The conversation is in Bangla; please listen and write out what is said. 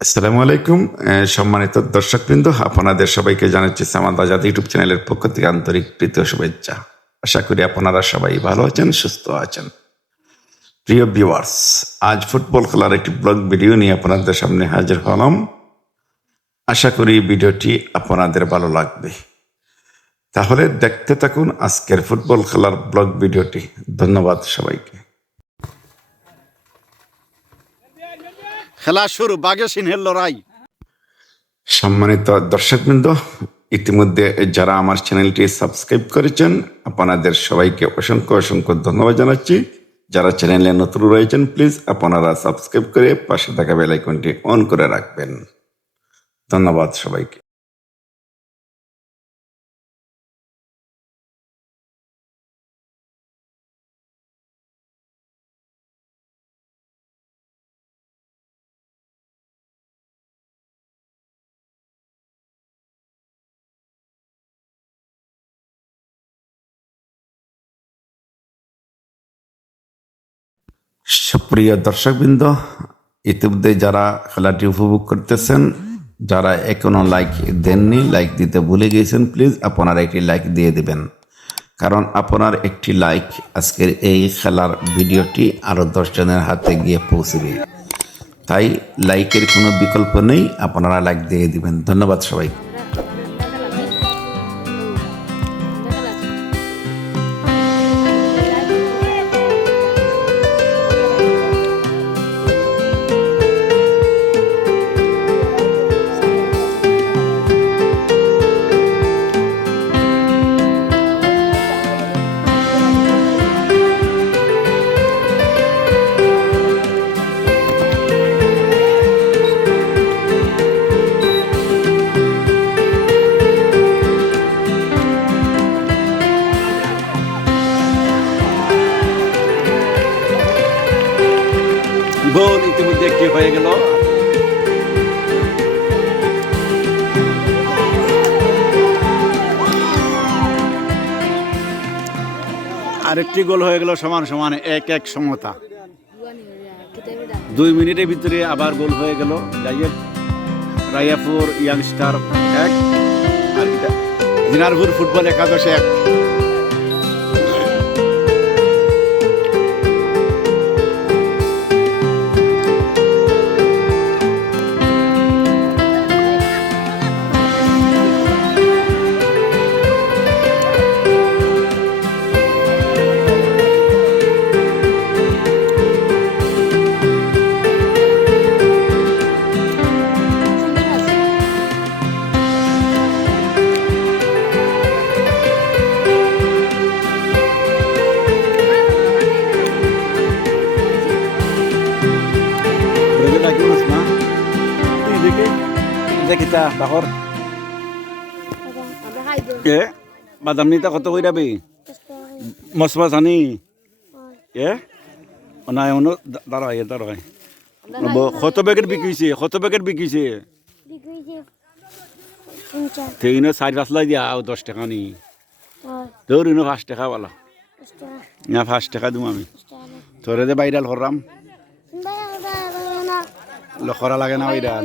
আসসালামু আলাইকুম সম্মানিত দর্শকবৃন্দ, আপনাদের সবাইকে জানাচ্ছি সামাদ আজাদ ইউটিউব চ্যানেলের পক্ষ থেকে আন্তরিক প্রীতীয় শুভেচ্ছা। আশা করি আপনারা সবাই ভালো আছেন, সুস্থ আছেন। প্রিয় ভিউয়ার্স, আজ ফুটবল খেলার একটি ব্লগ ভিডিও নিয়ে আপনাদের সামনে হাজির হলাম। আশা করি ভিডিওটি আপনাদের ভালো লাগবে। তাহলে দেখতে থাকুন আজকের ফুটবল খেলার ব্লগ ভিডিওটি। ধন্যবাদ সবাইকে। খেলা শুরু, বাঘে সিংহের লড়াই। সম্মানিত দর্শকবৃন্দ, ইতিমধ্যে যারা আমার চ্যানেলটি সাবস্ক্রাইব করেছেন, আপনাদের সবাইকে অসংখ্য অসংখ্য ধন্যবাদ জানাচ্ছি। যারা চ্যানেলে নতুন রয়েছেন প্লিজ আপনারা সাবস্ক্রাইব করে পাশে থাকা বেলাইকনটি অন করে রাখবেন। ধন্যবাদ সবাইকে। সুপ্রিয় দর্শকবৃন্দ, ইতিমধ্যে যারা খেলাটি উপভোগ করতেছেন, যারা এখনও লাইক দেননি লাইক দিতে ভুলে গিয়েছেন প্লিজ আপনারা একটি লাইক দিয়ে দিবেন। কারণ আপনার একটি লাইক আজকের এই খেলার ভিডিওটি আরও দশজনের হাতে গিয়ে পৌঁছবে। তাই লাইকের কোনো বিকল্প নেই, আপনারা লাইক দিয়ে দিবেন। ধন্যবাদ সবাইকে। আরেকটি গোল হয়ে গেল সমান সমান এক এক সমতা। দুই মিনিটের ভিতরে আবার গোল হয়ে গেল যাই রায়াপুর ইয়াংস্টার এক, আর দিনারপুর ফুটবল একাদশ এক। Kita bahor. এ বাদাম নিতা, কত কই যাবি মশলা জানি এ নাই অন্য দাঁড়ায় দাঁড়ায় কত প্যাকেট বিকিছে, কত প্যাকেট বিকিছে? সেইনে চারি পাঁচ লাই দিয়া দহ টকা নি। তোর ইনো পাঁচ টাকা বলা না পাঁচ টাকা দিম আমি। তোরে যে বাইরাল হরাম লখরা লাগে না বাইরাল